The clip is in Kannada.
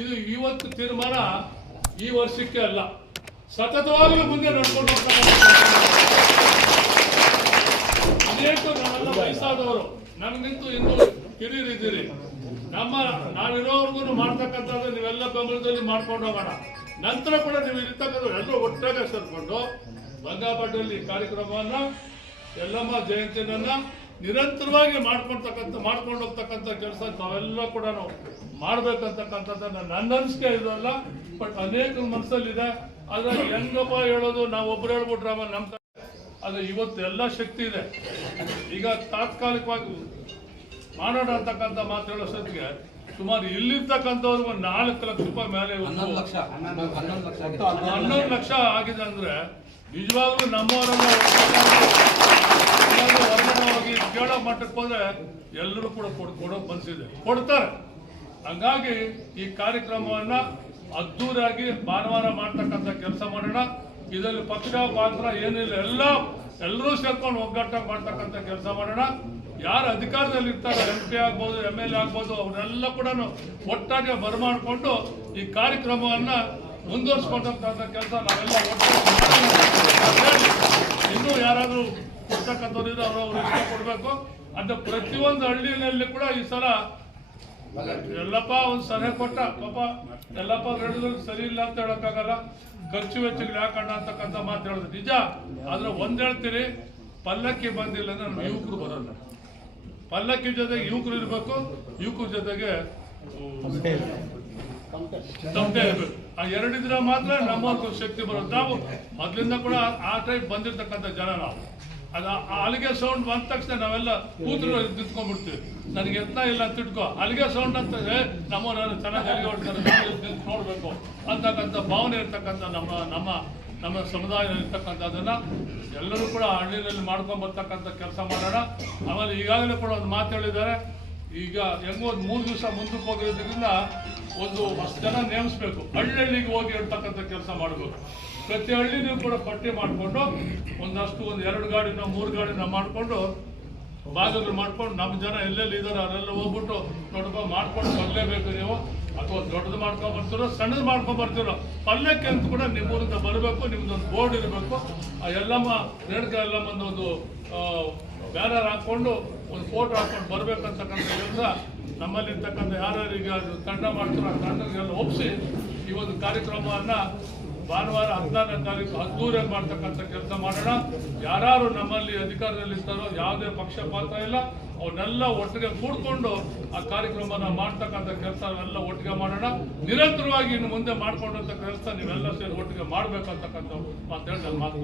ಇದು ಇವತ್ತು ತೀರ್ಮಾನ ಈ ವರ್ಷಕ್ಕೆ ಅಲ್ಲ, ಸತತವಾಗಲೂ ಮುಂದೆ ನಡ್ಕೊಂಡು ಅನೇಕ ನಾವೆಲ್ಲ ವಯಸ್ಸಾದವರು, ನಮಗಿಂತೂ ಇನ್ನೂ ಹಿರಿಯರಿದ್ದೀರಿ. ನಾವಿರೋವರೆಗೂ ಮಾಡ್ತಕ್ಕಂಥದ್ದು ನೀವೆಲ್ಲ ಬೆಂಬಲದಲ್ಲಿ ಮಾಡ್ಕೊಂಡು ಹೋಗೋಣ. ನಂತರ ಕೂಡ ನೀವು ಇರ್ತಕ್ಕಂಥ ಎಲ್ಲರೂ ಒಟ್ಟಾಗಿ ಸೇರ್ಕೊಂಡು ಬಂಗಾಪಟ್ಟಲ್ಲಿ ಕಾರ್ಯಕ್ರಮವನ್ನ ಯಲ್ಲಮ್ಮ ಜಯಂತಿಯನ್ನ ನಿರಂತರವಾಗಿ ಮಾಡ್ಕೊಂಡು ಹೋಗ್ತಕ್ಕಂಥ ಕೆಲಸ ತಾವೆಲ್ಲ ಕೂಡ ಮಾಡ್ಬೇಕಂತಕ್ಕಂಥದ್ದನ್ನ ನನ್ನ ಅನಿಸಿಕೆ ಇದಲ್ಲ. ಬಟ್ ಅನೇಕ ಮನಸ್ಸಲ್ಲಿದೆ. ಆದ್ರೆ ಹೆಂಗಪ್ಪ ಹೇಳೋದು, ನಾವು ಒಬ್ರು ಹೇಳ್ಬಿಟ್ರೆ ನಮ್ಮ ಅದು ಇವತ್ತು ಎಲ್ಲ ಶಕ್ತಿ ಇದೆ. ಈಗ ತಾತ್ಕಾಲಿಕವಾಗಿ ಮಾಡೋಣ ಅಂತಕ್ಕಂಥ ಮಾತು ಹೇಳೋ ಸತಿಗೆ ಸುಮಾರು ಇಲ್ಲಿರ್ತಕ್ಕಂಥವ್ರಿಗೆ 4 ಲಕ್ಷ ರೂಪಾಯಿ ಮೇಲೆ 11 ಲಕ್ಷ ಆಗಿದೆ. ಅಂದ್ರೆ ನಿಜವಾಗ್ಲೂ ನಮ್ಮವರೆಲ್ಲ ಹೊರಗಡೆ ಹೋಗಿ ಕೇಳೋ ಮಟ್ಟಕ್ಕೆ ಹೋದ್ರೆ ಎಲ್ಲರೂ ಕೂಡ ಕೊಡೋಕೆ ಮನಸ್ಸಿದೆ, ಕೊಡ್ತಾರೆ. ಹಂಗಾಗಿ ಈ ಕಾರ್ಯಕ್ರಮವನ್ನ ಅದ್ದೂರಿಯಾಗಿ ಭಾನುವಾರ ಮಾಡ್ತಕ್ಕಂಥ ಕೆಲಸ ಮಾಡೋಣ. ಇದರಲ್ಲಿ ಪಕ್ಷ ಪಾತ್ರ ಏನಿಲ್ಲ, ಎಲ್ಲರೂ ಸೇರ್ಕೊಂಡು ಒಗ್ಗಟ್ಟಾಗಿ ಮಾಡ್ತಕ್ಕಂಥ ಕೆಲಸ ಮಾಡೋಣ. ಯಾರು ಅಧಿಕಾರದಲ್ಲಿ ಇರ್ತಾರೆ, MP ಆಗ್ಬೋದು, MLA ಆಗ್ಬೋದು, ಅವರೆಲ್ಲ ಕೂಡ ಒಟ್ಟಾಗಿ ಬರಮಾಡಿಕೊಂಡು ಈ ಕಾರ್ಯಕ್ರಮವನ್ನ ಮುಂದುವರಿಸಿಕೊಂಡಂತ ಕೆಲಸ ನಾವೆಲ್ಲ ಒಟ್ಟಾಗಿ. ಇನ್ನೂ ಯಾರಾದ್ರೂ ಕೊಡ್ತಕ್ಕಂಥವ್ರು ಇದ್ರೆ ಅವ್ರು ಇಷ್ಟ ಕೊಡ್ಬೇಕು ಅಂತ. ಪ್ರತಿಯೊಂದು ಹಳ್ಳಿನಲ್ಲಿ ಕೂಡ ಈ ಸಲ ಎಲ್ಲಪ್ಪ ಒಂದು ಸಲಹೆ ಕೊಟ್ಟ, ಪಾಪ ಎಲ್ಲಪ್ಪ ಹೇಳಿದ್ರು ಸರಿ ಇಲ್ಲ ಅಂತ ಹೇಳಕ್ಕಾಗಲ್ಲ. ಖರ್ಚು ವೆಚ್ಚಗಳು ಯಾಕಣ್ಣ ಅಂತಕ್ಕಂಥ ಮಾತು ಹೇಳಿದ್ರು ನಿಜ. ಆದ್ರೆ ಒಂದ್ ಹೇಳ್ತೀರಿ, ಪಲ್ಲಕ್ಕಿ ಬಂದಿಲ್ಲ ಅಂದ್ರೆ ನಮ್ಮ ಯುವಕರು ಬರೋಲ್ಲ. ಪಲ್ಲಕ್ಕಿ ಜೊತೆಗೆ ಯುವಕರು ಇರ್ಬೇಕು, ಯುವಕರ ಜೊತೆಗೆ ತಮಟೆ ಇರ್ಬೇಕು. ಆ ಎರಡಿದ್ರೆ ಮಾತ್ರ ನಮ್ಮ ಶಕ್ತಿ ಬರೋದು. ನಾವು ಮೊದ್ಲಿಂದ ಕೂಡ ಆ ಟೈಪ್ ಬಂದಿರ್ತಕ್ಕಂಥ ಜನ ನಾವು. ಅದು ಅಲ್ಲಿಗೆ ಸೌಂಡ್ ಬಂದ ತಕ್ಷಣ ನಾವೆಲ್ಲ ಕೂತ್ರು ನಿಂತ್ಕೊಂಡ್ಬಿಡ್ತೀವಿ. ನನಗೆ ಯತ್ನ ಇಲ್ಲ ಅಂತ ಇಟ್ಕೋ, ಅಲ್ಲಿಗೆ ಸೌಂಡ್ ಅಂತ ನಮ್ಮನ್ನು ಚೆನ್ನಾಗಿ ಅಲ್ಲಿಗೆ ಹೊಡ್ತಾರೆ, ನಾವು ನೋಡ್ಬೇಕು ಅಂತಕ್ಕಂಥ ಭಾವನೆ ಇರ್ತಕ್ಕಂಥ ನಮ್ಮ ಸಮುದಾಯ ಇರ್ತಕ್ಕಂಥದ್ದನ್ನ ಎಲ್ಲರೂ ಕೂಡ ಹಳ್ಳಿನಲ್ಲಿ ಮಾಡ್ಕೊಂಡ್ ಬರ್ತಕ್ಕಂಥ ಕೆಲಸ ಮಾಡೋಣ. ಆಮೇಲೆ ಈಗಾಗಲೇ ಕೂಡ ಒಂದು ಮಾತು ಹೇಳಿದ್ದಾರೆ. ಈಗ ಹೆಂಗೋ 3 ದಿವಸ ಮುಂದಕ್ಕೆ ಹೋಗಿರೋದ್ರಿಂದ ಒಂದು 10 ಜನ ನೇಮಿಸ್ಬೇಕು, ಹಳ್ಳಿಗೆ ಹೋಗಿ ಹೇಳ್ತಕ್ಕಂಥ ಕೆಲಸ ಮಾಡಬೇಕು. ಪ್ರತಿ ಹಳ್ಳಿನೂ ಕೂಡ ಪಟ್ಟಿ ಮಾಡಿಕೊಂಡು ಒಂದು 2 ಗಾಡಿನ 3 ಗಾಡಿನ ಮಾಡಿಕೊಂಡು ಬಾಗಿಲು ಮಾಡ್ಕೊಂಡು ನಮ್ಮ ಜನ ಎಲ್ಲೆಲ್ಲಿ ಇದ್ದಾರೆ ಅವರೆಲ್ಲ ಹೋಗ್ಬಿಟ್ಟು ನೋಡ್ಕೊಂಡು ಮಾಡ್ಕೊಂಡು ಬರಲೇಬೇಕು. ನೀವು ಅಥವಾ ದೊಡ್ಡದು ಮಾಡ್ಕೊಂಡ್ ಬರ್ತಿರೋ, ಸಣ್ಣದು ಮಾಡ್ಕೊಂಡ್ ಬರ್ತಿರೋ, ಪಲ್ಲಕ್ಕೆ ಅಂತ ಕೂಡ ನಿಮ್ಮೂರಿಂದ ಬರಬೇಕು. ನಿಮ್ದೊಂದು ಬೋರ್ಡ್ ಇರಬೇಕು. ಆ ಯಲ್ಲಮ್ಮ ರೇಣುಕಾ ಯಲ್ಲಮ್ಮನ ಒಂದು ಬ್ಯಾನರ್ ಹಾಕೊಂಡು ಒಂದು ಫೋಟೋ ಹಾಕೊಂಡು ಬರ್ಬೇಕಂತಕ್ಕಂಥ ಕೆಲಸ ನಮ್ಮಲ್ಲಿ ಇರ್ತಕ್ಕಂಥ ಯಾರ್ಯಾರಿಗೆ ತಂಡ ಮಾಡ್ತಾರೋ ಆ ತಂಡಗೆಲ್ಲ ಒಪ್ಪಿಸಿ ಈ ಒಂದು ಕಾರ್ಯಕ್ರಮವನ್ನ ಭಾನುವಾರ 14ನೇ ತಾರೀಕು ಅದ್ದೂರಿಯಾಗಿ ಮಾಡ್ತಕ್ಕಂಥ ಕೆಲಸ ಮಾಡೋಣ. ಯಾರು ನಮ್ಮಲ್ಲಿ ಅಧಿಕಾರದಲ್ಲಿ ಇರ್ತಾರೋ ಯಾವುದೇ ಪಕ್ಷಪಾತ ಇಲ್ಲ, ಅವನ್ನೆಲ್ಲ ಒಟ್ಟಿಗೆ ಕೂಡ್ಕೊಂಡು ಆ ಕಾರ್ಯಕ್ರಮನ ಮಾಡ್ತಕ್ಕಂಥ ಕೆಲಸ ಎಲ್ಲ ಒಟ್ಟಿಗೆ ಮಾಡೋಣ. ನಿರಂತರವಾಗಿ ಇನ್ನು ಮುಂದೆ ಮಾಡ್ಕೊಂಡಂಥ ಕೆಲಸ ನೀವೆಲ್ಲ ಸೇರಿ ಒಟ್ಟಿಗೆ ಮಾಡ್ಬೇಕಂತಕ್ಕಂಥ ಮಾತು ಹೇಳಿ ನಾನು ಮಾತು